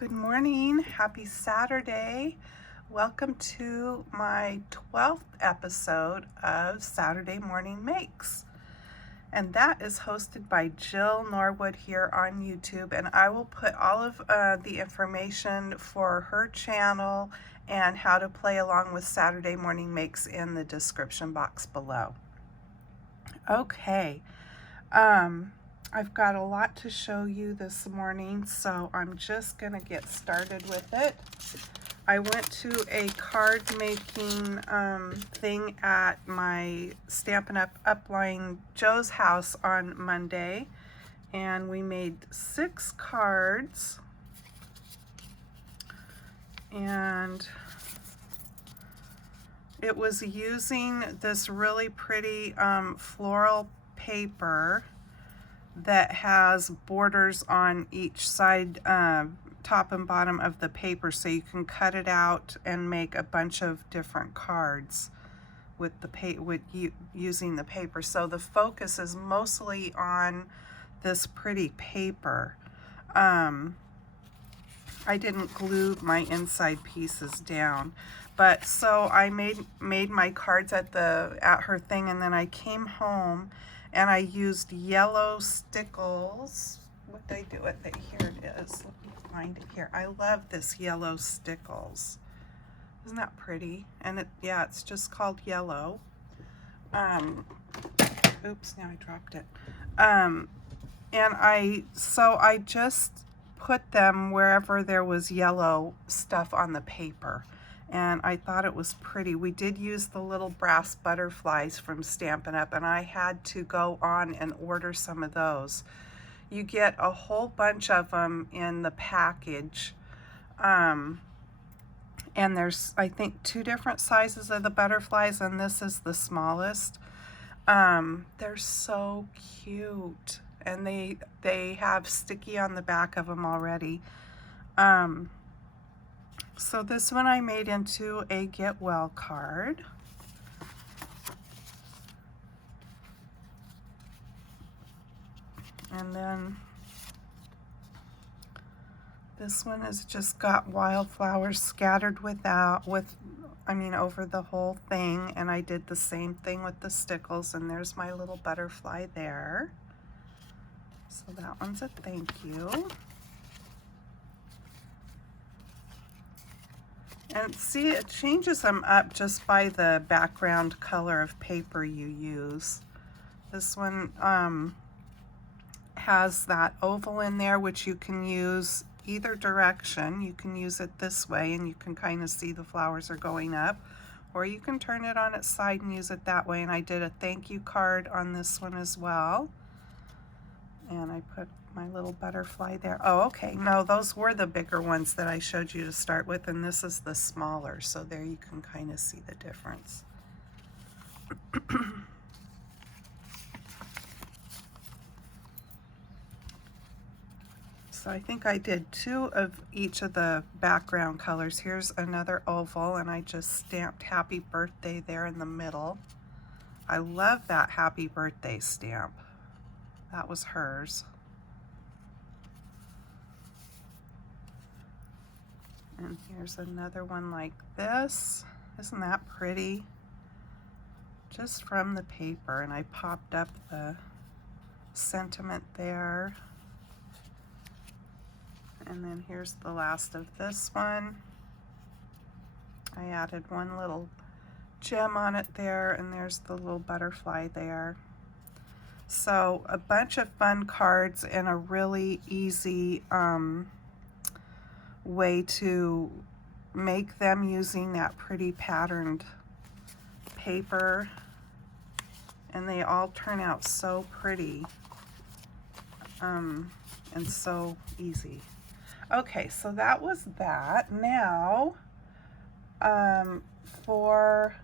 Good morning. Happy Saturday. Welcome to my 12th episode of Saturday Morning Makes. And that is hosted by Jill Norwood here on YouTube. And I will put all of the information for her channel and how to play along with Saturday Morning Makes in the description box below. Okay. I've got a lot to show you this morning, so I'm just going to get started with it. I went to a card making thing at my Stampin' Up! Upline Joe's house on Monday, and we made 6 cards, and it was using this really pretty floral paper that has borders on each side, top and bottom of the paper, so you can cut it out and make a bunch of different cards with using the paper. So the focus is mostly on this pretty paper. I didn't glue my inside pieces down, but so I made my cards at her thing, and then I came home and I used yellow stickles. What did I do with it? Here it is. Let me find it here. I love this yellow stickles. Isn't that pretty? And it's just called yellow. Oops, now I dropped it. And I just put them wherever there was yellow stuff on the paper. And I thought it was pretty. We did use the little brass butterflies from Stampin' Up! And I had to go on and order some of those. You get a whole bunch of them in the package. And there's, I think, 2 different sizes of the butterflies, and this is the smallest. They're so cute. And they have sticky on the back of them already. So this one I made into a get well card. And then this one has just got wildflowers scattered over the whole thing. And I did the same thing with the stickles, and there's my little butterfly there. So that one's a thank you. And see, it changes them up just by the background color of paper you use. This one has that oval in there, which you can use either direction. You can use it this way, and you can kind of see the flowers are going up. Or you can turn it on its side and use it that way. And I did a thank you card on this one as well. And I put my little butterfly there. Oh, okay. No, those were the bigger ones that I showed you to start with, and this is the smaller. So there you can kind of see the difference. So I think I did 2 of each of the background colors. Here's another oval, and I just stamped happy birthday there in the middle. I love that happy birthday stamp. That was hers. And here's another one like this. Isn't that pretty? Just from the paper, and I popped up the sentiment there. And then here's the last of this one. I added one little gem on it there, and there's the little butterfly there. So a bunch of fun cards and a really easy way to make them using that pretty patterned paper, and they all turn out so pretty and so easy. Okay, so that was that. Now for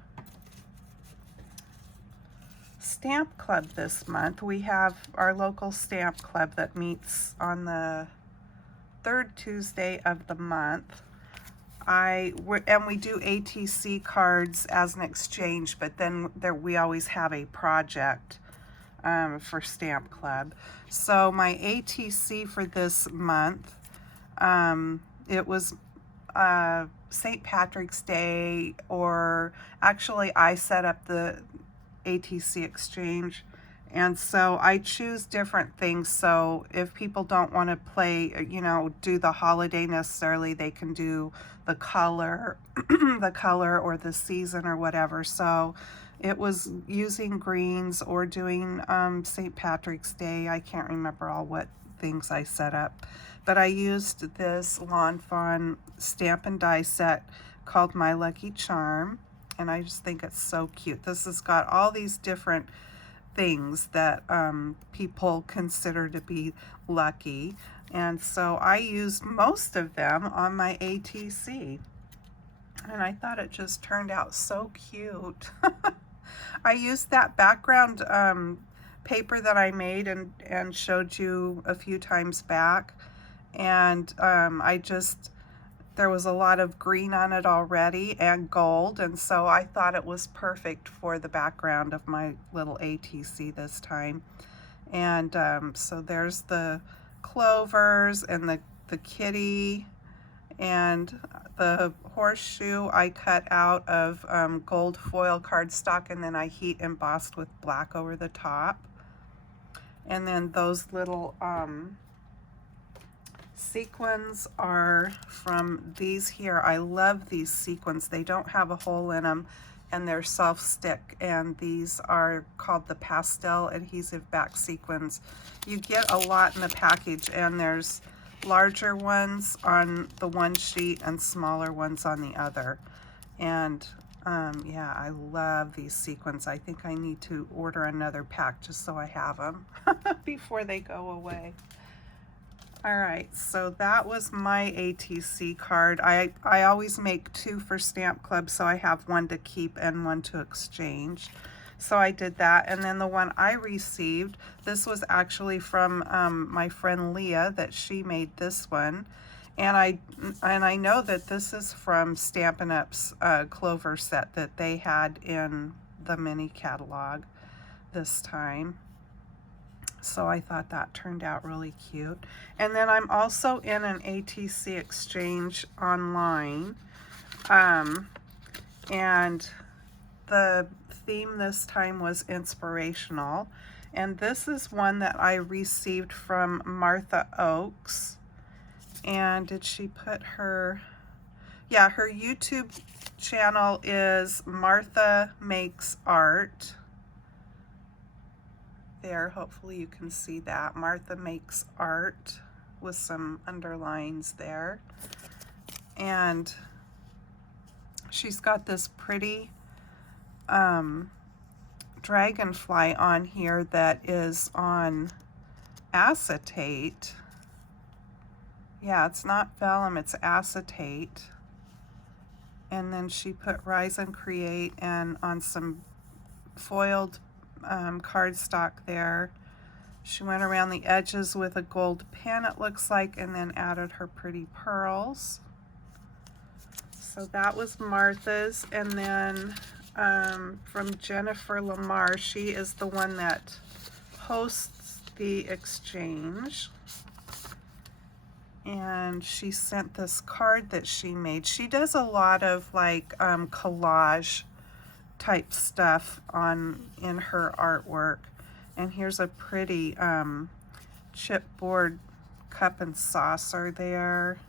Stamp Club this month, we have our local Stamp Club that meets on the 3rd Tuesday of the month. And we do ATC cards as an exchange, but then we always have a project for Stamp Club. So my ATC for this month it was St. Patrick's Day, or actually I set up the ATC exchange, and so I choose different things. So if people don't want to play, you know, do the holiday necessarily, they can do the color, the color or the season or whatever. So it was using greens or doing St. Patrick's Day. I can't remember all what things I set up, but I used this Lawn Fawn stamp and die set called My Lucky Charm, and I just think it's so cute. This has got all these different things that people consider to be lucky, and so I used most of them on my ATC, and I thought it just turned out so cute. I used that background paper that I made and showed you a few times back, and there was a lot of green on it already and gold, and so I thought it was perfect for the background of my little ATC this time. And so there's the clovers and the kitty, and the horseshoe I cut out of gold foil cardstock, and then I heat embossed with black over the top. And then those little sequins are from these here. I love these sequins. They don't have a hole in them, and they're self-stick, and these are called the pastel adhesive back sequins. You get a lot in the package, and there's larger ones on the one sheet and smaller ones on the other. And yeah, I love these sequins. I think I need to order another pack just so I have them before they go away. All right, so that was my ATC card. I always make 2 for Stamp Club, so I have one to keep and one to exchange. So I did that, and then the one I received, this was actually from my friend Leah, that she made this one. And I know that this is from Stampin' Up's Clover set that they had in the mini catalog this time. So I thought that turned out really cute. And then I'm also in an ATC exchange online. And the theme this time was inspirational. And this is one that I received from Martha Oakes. And did she put her, yeah, her YouTube channel is Martha Makes Art. There, hopefully you can see that. Martha Makes Art with some underlines there. And she's got this pretty dragonfly on here that is on acetate. Yeah, it's not vellum, it's acetate. And then she put Rise and Create and on some foiled cardstock there. She went around the edges with a gold pin, it looks like, and then added her pretty pearls. So that was Martha's. And then from Jennifer Lamar, she is the one that hosts the exchange. And she sent this card that she made. She does a lot of like collage type stuff in her artwork. And here's a pretty chipboard cup and saucer there.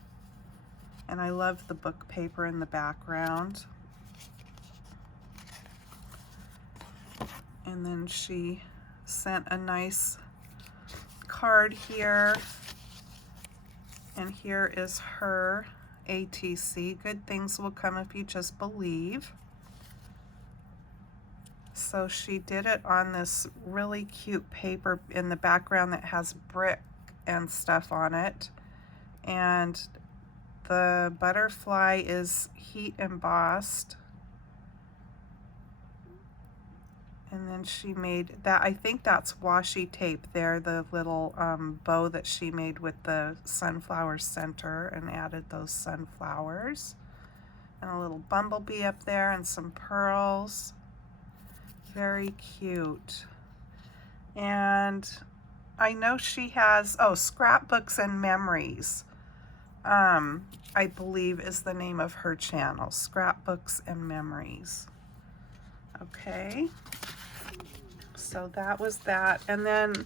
And I love the book paper in the background. And then she sent a nice card here. And here is her ATC. Good things will come if you just believe. So she did it on this really cute paper in the background that has brick and stuff on it. And the butterfly is heat embossed. And then she made that, I think that's washi tape there, the little bow that she made with the sunflower center, and added those sunflowers. And a little bumblebee up there and some pearls. Very cute. And I know she has, oh, scrapbooks and memories. I believe is the name of her channel, Scrapbooks and Memories. Okay, so that was that. And then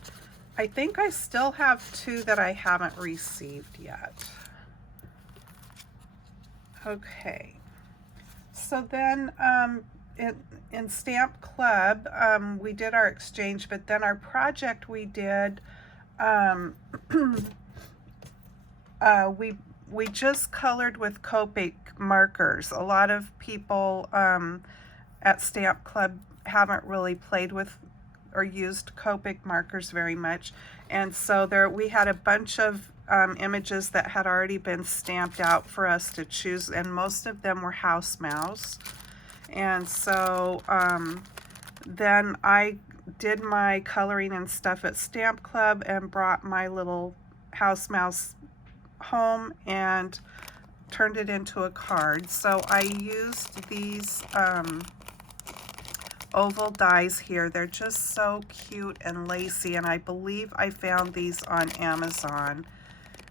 I think I still have 2 that I haven't received yet. Okay, so then in Stamp Club, we did our exchange, but then our project we did, we just colored with Copic markers. A lot of people at Stamp Club haven't really played with or used Copic markers very much, and so there we had a bunch of images that had already been stamped out for us to choose, and most of them were house mouse. And so then I did my coloring and stuff at Stamp Club and brought my little house mouse home and turned it into a card. So I used these oval dies here. They're just so cute and lacy, and I believe I found these on Amazon,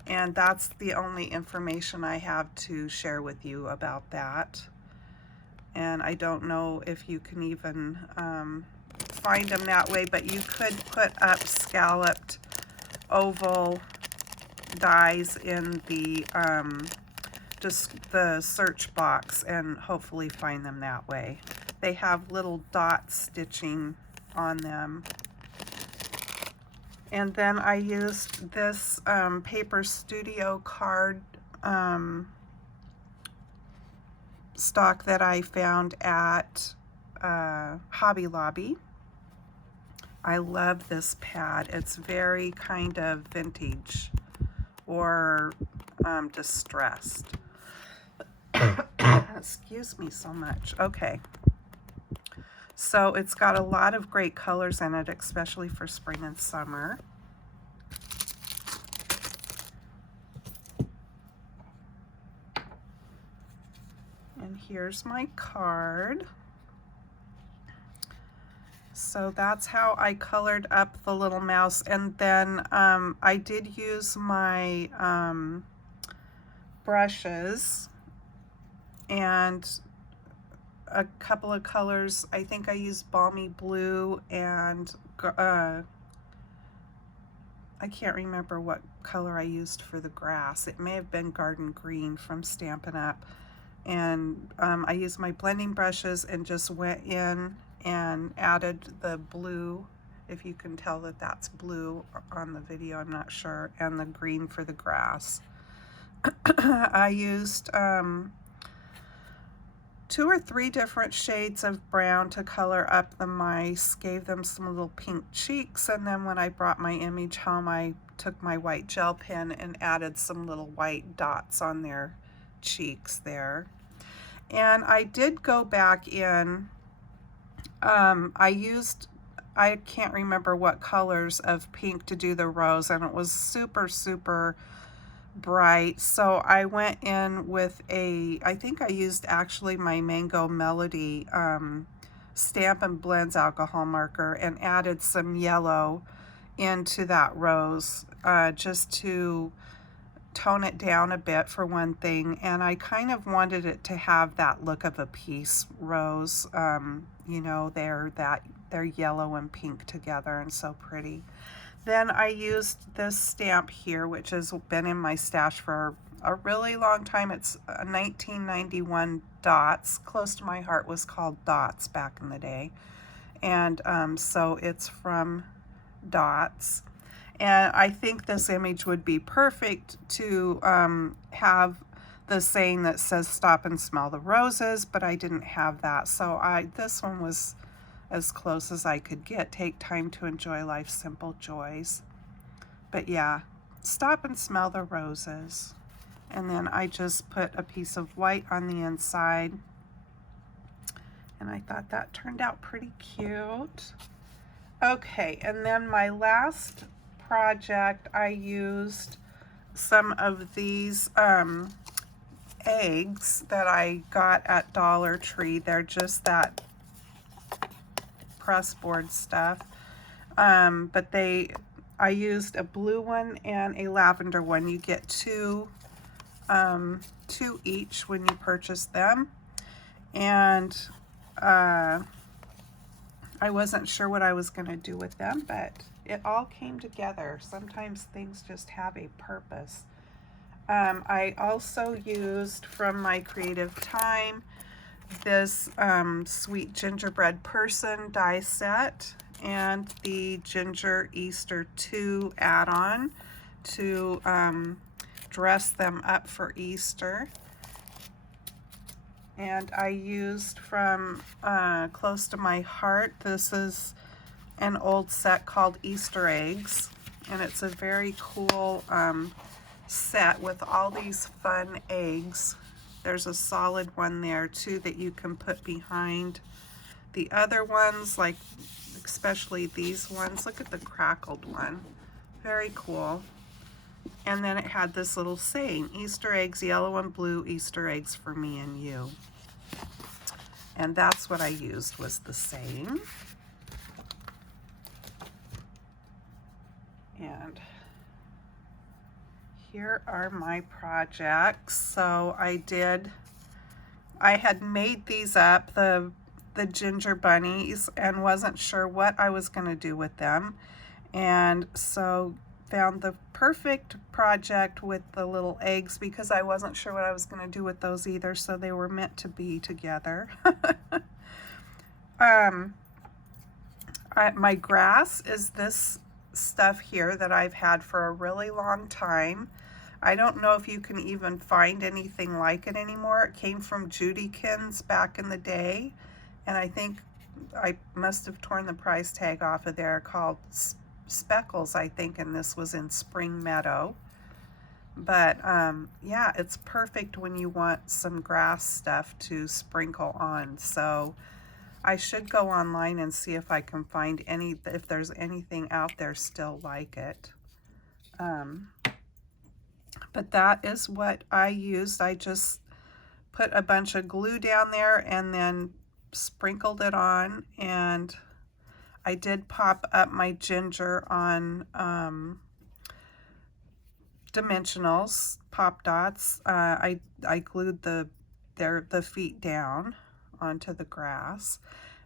and that's the only information I have to share with you about that. And I don't know if you can even find them that way, but you could put up scalloped oval dies in the just the search box and hopefully find them that way. They have little dot stitching on them. And then I used this Paper Studio card stock that I found at Hobby Lobby. I love this pad. It's very kind of vintage or distressed. Excuse me so much. Okay. So it's got a lot of great colors in it, especially for spring and summer. And here's my card. So that's how I colored up the little mouse. And then I did use my brushes and a couple of colors. I think I used Balmy Blue and I can't remember what color I used for the grass. It may have been Garden Green from Stampin' Up. And I used my blending brushes and just went in and added the blue, if you can tell that that's blue on the video, I'm not sure, and the green for the grass. I used 2 or 3 different shades of brown to color up the mice, gave them some little pink cheeks, and then when I brought my image home, I took my white gel pen and added some little white dots on their cheeks there. And I did go back in, I can't remember what colors of pink to do the rose, and it was super, super bright. So I went in with I think I used actually my Mango Melody Stamp and Blends alcohol marker and added some yellow into that rose just to tone it down a bit for one thing. And I kind of wanted it to have that look of a peace rose. You know, they're yellow and pink together and so pretty. Then I used this stamp here, which has been in my stash for a really long time. It's a 1991 Dots. Close to my heart was called Dots back in the day. And so it's from Dots. And I think this image would be perfect to have the saying that says stop and smell the roses, but I didn't have that. So this one was as close as I could get. Take time to enjoy life's simple joys. But yeah, stop and smell the roses. And then I just put a piece of white on the inside. And I thought that turned out pretty cute. Okay, and then my last project, I used some of these eggs that I got at Dollar Tree. They're just that press board stuff, but I used a blue one and a lavender one. You get 2 2 each when you purchase them. And I wasn't sure what I was going to do with them, but it all came together. Sometimes things just have a purpose. I also used from my creative time this Sweet Gingerbread Person die set and the Ginger Easter 2 add-on to dress them up for Easter. And I used from Close to My Heart, this is an old set called Easter Eggs, and it's a very cool set with all these fun eggs. There's a solid one there too that you can put behind the other ones, like especially these ones. Look at the crackled one, very cool. And then it had this little saying, Easter eggs, yellow and blue, Easter eggs for me and you. And that's what I used, was the saying. And here are my projects. So I had made these up, the ginger bunnies, and wasn't sure what I was going to do with them. And so found the perfect project with the little eggs, because I wasn't sure what I was going to do with those either, so they were meant to be together. My grass is this stuff here that I've had for a really long time. I don't know if you can even find anything like it anymore. It came from Judykins back in the day, and I think I must have torn the price tag off of there, called Speckles, I think, and this was in Spring Meadow. But yeah, it's perfect when you want some grass stuff to sprinkle on. So I should go online and see if I can find if there's anything out there still like it. But that is what I used. I just put a bunch of glue down there and then sprinkled it on, and I did pop up my ginger on dimensionals, pop dots. I glued the feet down onto the grass.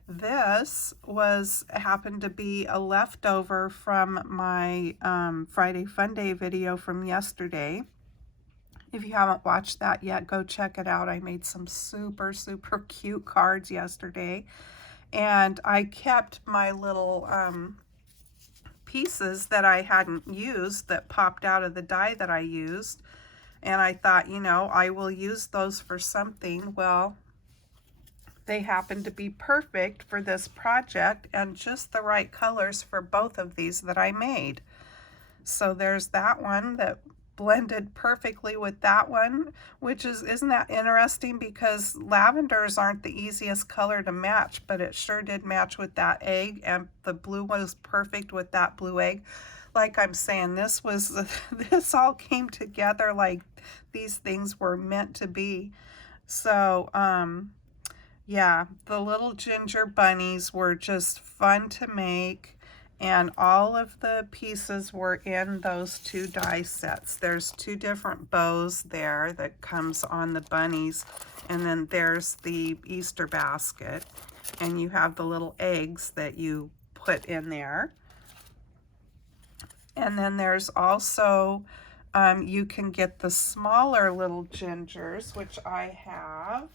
This happened to be a leftover from my Friday Fun Day video from yesterday. If you haven't watched that yet, go check it out. I made some super, super cute cards yesterday. And I kept my little pieces that I hadn't used that popped out of the die that I used. And I thought, you know, I will use those for something. Well, they happen to be perfect for this project and just the right colors for both of these that I made. So there's that one that blended perfectly with that one, which isn't that interesting, because lavenders aren't the easiest color to match, but it sure did match with that egg, and the blue was perfect with that blue egg. Like I'm saying, this all came together like these things were meant to be. So yeah, the little ginger bunnies were just fun to make. And all of the pieces were in those 2 die sets. There's 2 different bows there that comes on the bunnies. And then there's the Easter basket. And you have the little eggs that you put in there. And then there's also, you can get the smaller little gingers, which I have.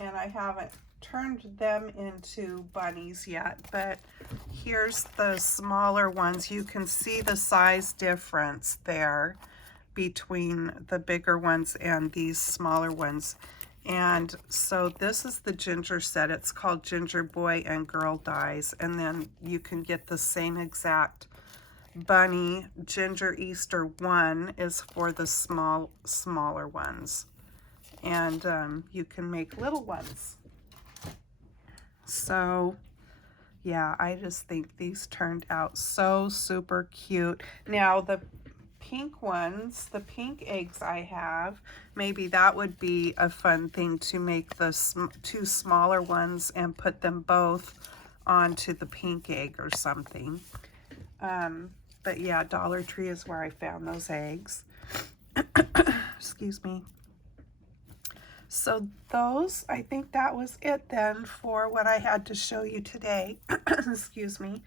And I haven't turned them into bunnies yet, but here's the smaller ones. You can see the size difference there between the bigger ones and these smaller ones. And so this is the ginger set. It's called Ginger Boy and Girl Dies, and then you can get the same exact bunny. Ginger Easter 1 is for the smaller ones, and you can make little ones. So yeah, I just think these turned out so super cute. Now the pink ones, the pink eggs I have, maybe that would be a fun thing to make the 2 smaller ones and put them both onto the pink egg or something. But yeah, Dollar Tree is where I found those eggs. Excuse excuse me. So those, I think that was it then for what I had to show you today. Excuse me.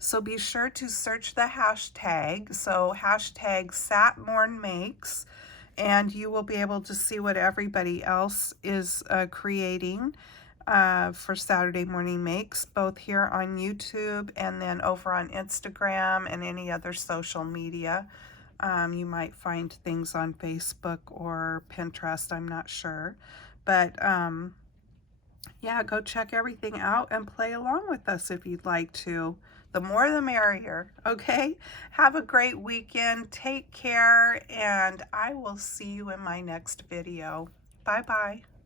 So be sure to search the hashtag. So hashtag SatMornMakes, and you will be able to see what everybody else is creating for Saturday Morning Makes, both here on YouTube and then over on Instagram and any other social media. You might find things on Facebook or Pinterest, I'm not sure. But yeah, go check everything out and play along with us if you'd like to. The more the merrier, okay? Have a great weekend. Take care, and I will see you in my next video. Bye-bye.